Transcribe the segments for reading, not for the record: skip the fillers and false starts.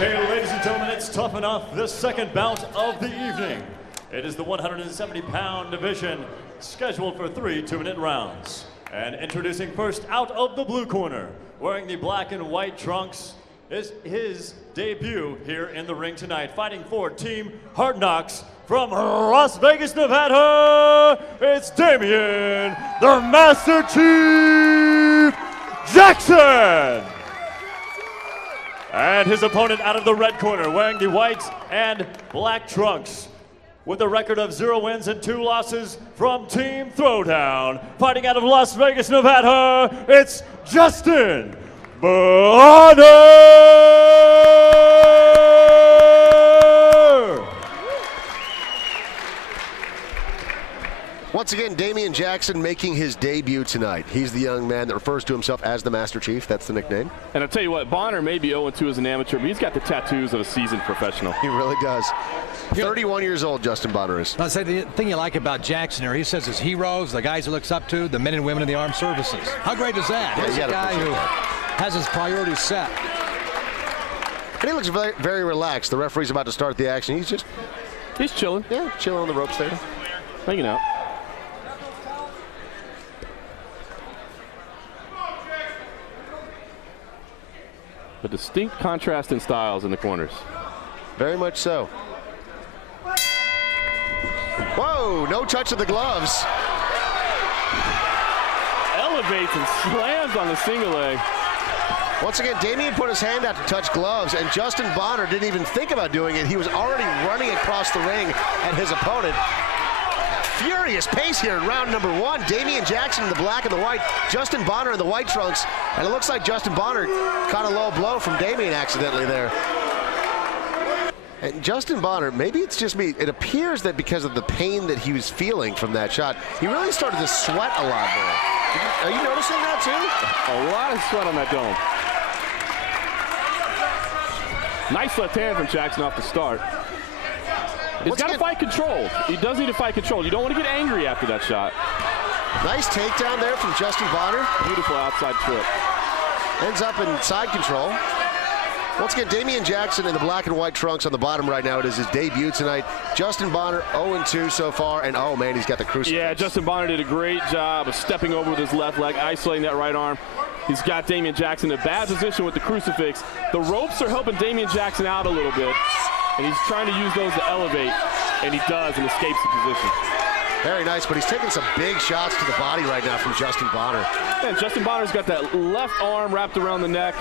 Okay, ladies and gentlemen, it's Tuff-N-Uff, the second bout of the evening. It is the 170-pound division, scheduled for 3 2-minute rounds. And introducing first out of the blue corner, wearing the black and white trunks, is his debut here in the ring tonight, fighting for Team Hard Knocks from Las Vegas, Nevada. It's Damian, the Master Chief Jackson. And his opponent out of the red corner, wearing the white and black trunks, with a record of 0 wins and 2 losses from Team Throwdown, fighting out of Las Vegas, Nevada, it's Justin Bonner! Once again, Damian Jackson making his debut tonight. He's the young man that refers to himself as the Master Chief. That's the nickname. And I'll tell you what, Bonner may be 0-2 as an amateur, but he's got the tattoos of a seasoned professional. He really does. 31 years old, Justin Bonner is. I'll say the thing you like about Jackson here, he says his heroes, the guys he looks up to, the men and women in the armed services. How great is that? Yeah, He's a guy who has his priorities set. And he looks very, very relaxed. The referee's about to start the action. He's chilling. Yeah, chilling on the ropes there. Hanging out. A distinct contrast in styles in the corners. Very much so. Whoa, no touch of the gloves. Elevates and slams on the single leg. Once again, Damian put his hand out to touch gloves, and Justin Bonner didn't even think about doing it. He was already running across the ring at his opponent. Furious pace here in round number 1. Damian Jackson in the black and the white, Justin Bonner in the white trunks, and it looks like Justin Bonner caught a low blow from Damian accidentally there. And Justin Bonner, maybe it's just me, it appears that because of the pain that he was feeling from that shot, he really started to sweat a lot there. Are you noticing that too? A lot of sweat on that dome. Nice left hand from Jackson off the start. He's got to fight controlled. He does need to fight controlled. You don't want to get angry after that shot. Nice takedown there from Justin Bonner. Beautiful outside trip. Ends up in side control. Once again, Damian Jackson in the black and white trunks on the bottom right now. It is his debut tonight. Justin Bonner 0-2 so far, and oh man, he's got the crucifix. Yeah, Justin Bonner did a great job of stepping over with his left leg, isolating that right arm. He's got Damian Jackson in a bad position with the crucifix. The ropes are helping Damian Jackson out a little bit, and he's trying to use those to elevate, and he does and escapes the position. Very nice, but he's taking some big shots to the body right now from Justin Bonner. And Justin Bonner's got that left arm wrapped around the neck.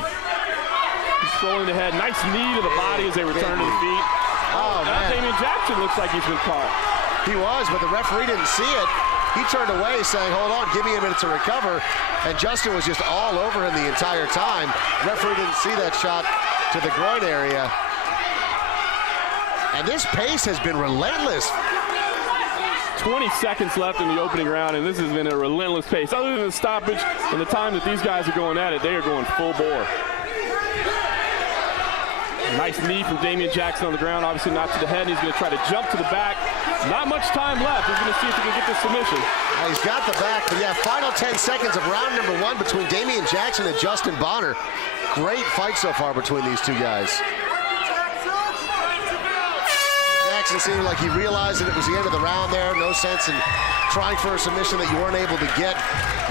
Controlling the head. Nice knee to the body as they return to the feet. Oh, now man. Damian Jackson looks like he's been caught. He was, but the referee didn't see it. He turned away saying, hold on, give me a minute to recover. And Justin was just all over him the entire time. The referee didn't see that shot to the groin area. And this pace has been relentless. 20 seconds left in the opening round, and this has been a relentless pace. Other than the stoppage and the time that these guys are going at it, they are going full bore. Nice knee from Damian Jackson on the ground, obviously not to the head. He's going to try to jump to the back. Not much time left. He's going to see if he can get this submission. He's got the back, but yeah, final 10 seconds of round number 1 between Damian Jackson and Justin Bonner. Great fight so far between these two guys. Jackson seemed like he realized that it was the end of the round there. No sense in trying for a submission that you weren't able to get.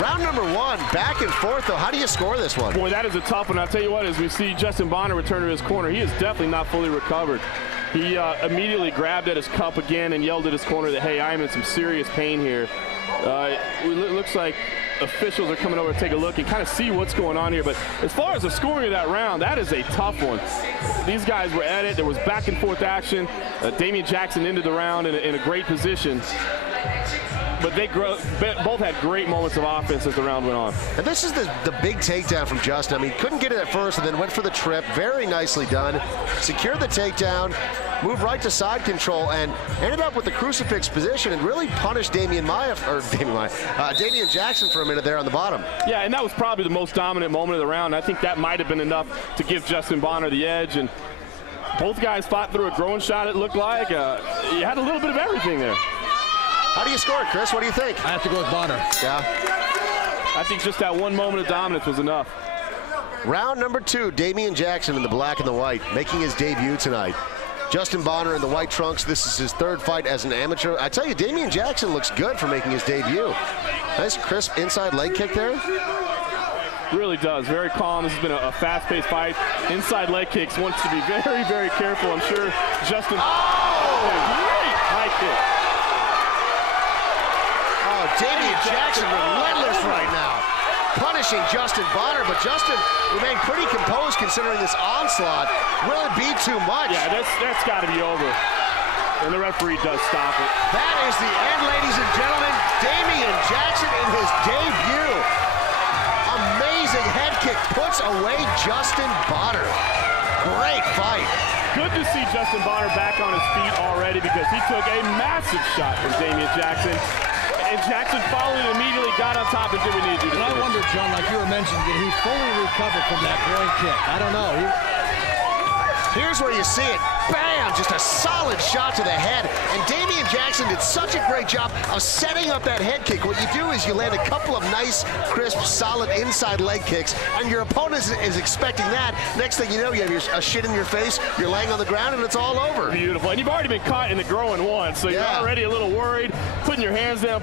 Round number 1, back and forth though. How do you score this one? Boy, that is a tough one. I'll tell you what, as we see Justin Bonner return to his corner, he is definitely not fully recovered. He immediately grabbed at his cup again and yelled at his corner that, hey, I am in some serious pain here. It looks like officials are coming over to take a look and kind of see what's going on here. But as far as the scoring of that round, that is a tough one. These guys were at it. There was back and forth action. Damian Jackson ended the round in a great position. But they both had great moments of offense as the round went on. And this is the big takedown from Justin. I mean, couldn't get it at first and then went for the trip. Very nicely done. Secured the takedown, moved right to side control, and ended up with the crucifix position and really punished Damian Jackson for a minute there on the bottom. Yeah, and that was probably the most dominant moment of the round. I think that might have been enough to give Justin Bonner the edge. And both guys fought through a groin shot, it looked like. You had a little bit of everything there. How do you score it, Chris? What do you think? I have to go with Bonner. Yeah. I think just that one moment of dominance was enough. Round number 2, Damian Jackson in the black and the white, making his debut tonight. Justin Bonner in the white trunks. This is his 3rd fight as an amateur. I tell you, Damian Jackson looks good for making his debut. Nice crisp inside leg kick there. Really does. Very calm. This has been a fast-paced fight. Inside leg kicks. Wants to be very, very careful. I'm sure Justin. Oh, great high kick. Oh, Damian Jackson relentless right now. Punishing Justin Bonner, but Justin remained pretty composed considering this onslaught. Will it be too much? Yeah, that's got to be over. And the referee does stop it. That is the end, ladies and gentlemen. Damian Jackson in his debut. Amazing head kick puts away Justin Bonner. Great fight. Good to see Justin Bonner back on his feet already because he took a massive shot from Damian Jackson. And Jackson followed it immediately, got on top, and did what he needed to do. And I wonder, John, like you were mentioning, did he fully recover from that groin kick? I don't know. Here's where you see it. Bam! Just a solid shot to the head. And Damian Jackson did such a great job of setting up that head kick. What you do is you land a couple of nice, crisp, solid inside leg kicks, and your opponent is expecting that. Next thing you know, you have a shit in your face, you're laying on the ground, and it's all over. Beautiful. And you've already been caught in the groin once, so you're already a little worried. Putting your hands down,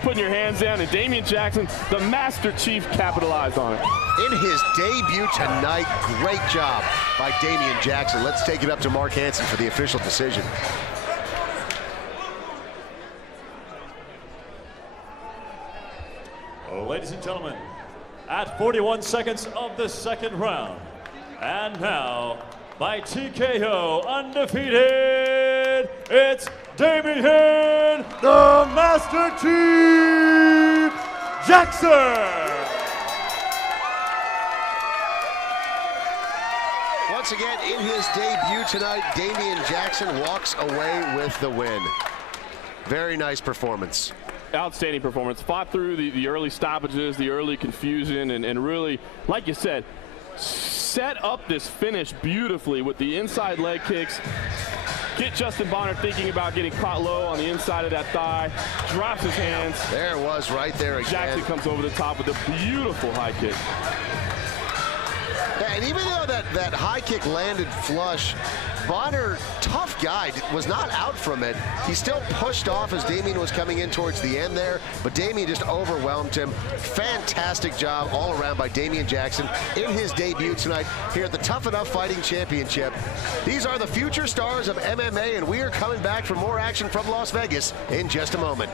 and Damian Jackson, the Master Chief, capitalized on it. In his debut tonight, great job by Damian Jackson. Let's take it up to Mark Hansen for the official decision. Ladies and gentlemen, at 41 seconds of the 2nd round, and now, by TKO, undefeated, it's Damian, the Master Chief Jackson! Once again, in his debut tonight, Damian Jackson walks away with the win. Very nice performance. Outstanding performance. Fought through the early stoppages, the early confusion, and really, like you said, set up this finish beautifully with the inside leg kicks. Get Justin Bonner thinking about getting caught low on the inside of that thigh. Drops his hands. There it was right there again. Jackson comes over the top with a beautiful high kick. Yeah, and even though that high kick landed flush, Bonner, tough guy, was not out from it. He still pushed off as Damian was coming in towards the end there, but Damian just overwhelmed him. Fantastic job all around by Damian Jackson in his debut tonight here at the Tuff-N-Uff Fighting Championship. These are the future stars of MMA, and we are coming back for more action from Las Vegas in just a moment.